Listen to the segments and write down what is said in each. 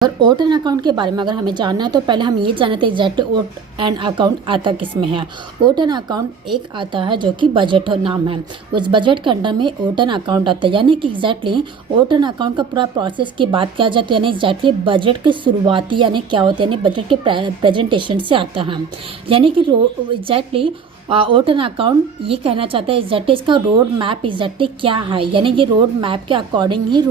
अगर ओट and account के बारे में अगर हमें जानना है तो पहले हम ये जानते हैं एग्जैक्ट ओट एंड अकाउंट आता किस में है। ओट एंड अकाउंट एक आता है जो कि बजट नाम है, उस बजट के अंडर में ओट एंड अकाउंट आता है। यानी कि एग्जैक्टली ओट एंड अकाउंट का पूरा प्रोसेस की बात किया जाए तो यानी एग्जैक्टली बजट के शुरुआती यानी क्या होता है, यानी बजट के प्रेजेंटेशन से आता है। यानी कि एग्जैक्टली ओट एंड अकाउंट ये कहना चाहता है एग्जैक्टली इसका रोड मैप एग्जैक्टली क्या है, यानी ये रोड मैप के अकॉर्डिंग ही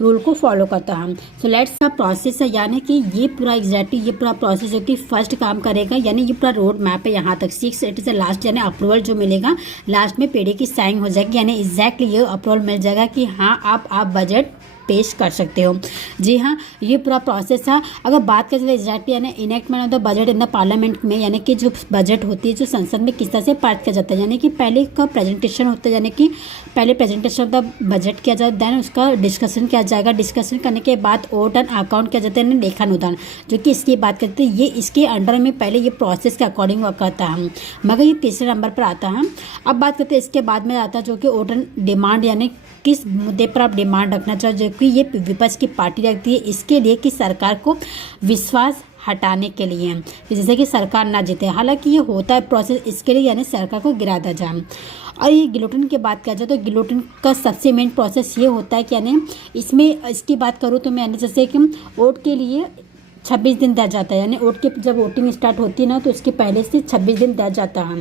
रूल को फॉलो करता है। सो लेट्स द प्रोसेस है, यानी कि ये पूरा एग्जैक्टली ये पूरा प्रोसेस जो कि फर्स्ट काम करेगा, यानी ये पूरा रोड मैप है यहाँ तक 6 इट इज लास्ट, यानी अप्रूवल जो मिलेगा लास्ट में पेड़ी की साइन हो जाएगी, यानी एग्जैक्टली ये अप्रूवल मिल जाएगा कि हाँ आप बजट पेश कर सकते हो। जी हाँ, ये पूरा प्रोसेस है। अगर बात करें एग्जैक्टली यानी enactment of the budget in the parliament में, यानी कि जो बजट होती है जो संसद में किस तरह से पास किया जाता है, यानी कि पहले का प्रेजेंटेशन होता है, यानी कि पहले प्रेजेंटेशन ऑफ द बजट किया जाता है, देन उसका डिस्कशन किया जाएगा, डिस्कशन करने के बाद ओट एंड अकाउंट किया जाता है, यानी लेखानुदान जो कि इसकी बात करते हैं, ये इसके अंडर में पहले ये प्रोसेस के अकॉर्डिंग वर्क करता है, मगर ये तीसरे नंबर पर आता है। अब बात करते हैं इसके बाद में आता है जो कि ओट एंड डिमांड, यानी किस मुद्दे पर आप डिमांड रखना चाहो, जो कि ये विपक्ष की पार्टी रखती है इसके लिए कि सरकार को विश्वास हटाने के लिए, जैसे कि सरकार ना जीते। हालांकि ये होता है प्रोसेस इसके लिए, यानी सरकार को गिरा दिया जाए। और ये गिलोटिन की बात किया जाए तो गिलोटिन का सबसे मेन प्रोसेस ये होता है कि यानी इसमें इसकी बात करूँ तो मैं जैसे कि वोट के लिए 26 दिन दिया जाता है, यानी वोट के जब वोटिंग स्टार्ट होती है ना तो उसके पहले से 26 दिन दिया जाता है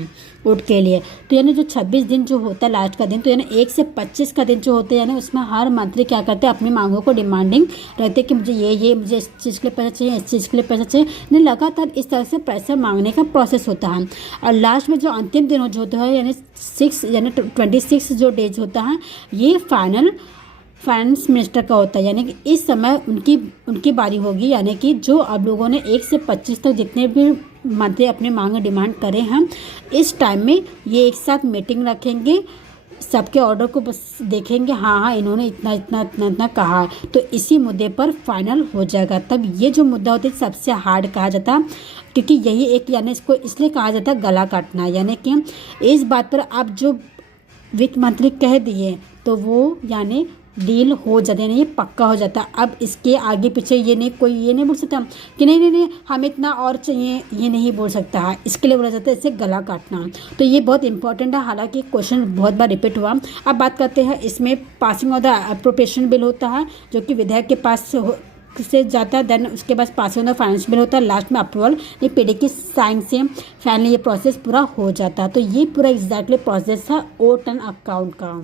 वोट के लिए। तो यानी जो 26 दिन जो होता है लास्ट का दिन, तो यानी 1 से 25 का दिन जो होता है, यानी उसमें हर मंत्री क्या करते हैं अपनी मांगों को डिमांडिंग रहते हैं कि मुझे ये मुझे इस चीज़ के लिए पैसा चाहिए, इस चीज़ के लिए पैसा चाहिए, यानी लगातार इस तरह से पैसा मांगने का प्रोसेस होता है। और लास्ट में जो अंतिम दिन जो होता है यानी 26 जो डेज होता है, ये फाइनेंस मिनिस्टर का होता है, यानी कि इस समय उनकी बारी होगी, यानी कि जो अब लोगों ने 1 से 25 तक जितने भी मंत्री अपने मांग डिमांड करे हैं, इस टाइम में ये एक साथ मीटिंग रखेंगे, सबके ऑर्डर को बस देखेंगे, हाँ इन्होंने इतना कहा, तो इसी मुद्दे पर फाइनल हो जाएगा। तब ये जो मुद्दा होता है सबसे हार्ड कहा जाता है, क्योंकि यही एक यानी इसको इसलिए कहा जाता है गला काटना, यानी कि इस बात पर आप जो वित्त मंत्री कह दिए तो वो यानी डील हो जाता है, ये पक्का हो जाता है। अब इसके आगे पीछे ये नहीं बोल सकता कि नहीं हमें इतना और चाहिए, ये नहीं बोल सकता है, इसके लिए बोला जाता है इसे गला काटना। तो ये बहुत इंपॉर्टेंट है, हालांकि क्वेश्चन बहुत बार रिपीट हुआ। अब बात करते हैं इसमें passing of the appropriation bill होता है जो कि विधायक के पास से जाता है, देन उसके बाद passing of the finance bill होता है, लास्ट में अप्रूवल ये पेडी की साइन से फाइनली ये प्रोसेस पूरा हो जाता है। तो ये पूरा एग्जैक्टली प्रोसेस है ओट एंड अकाउंट का।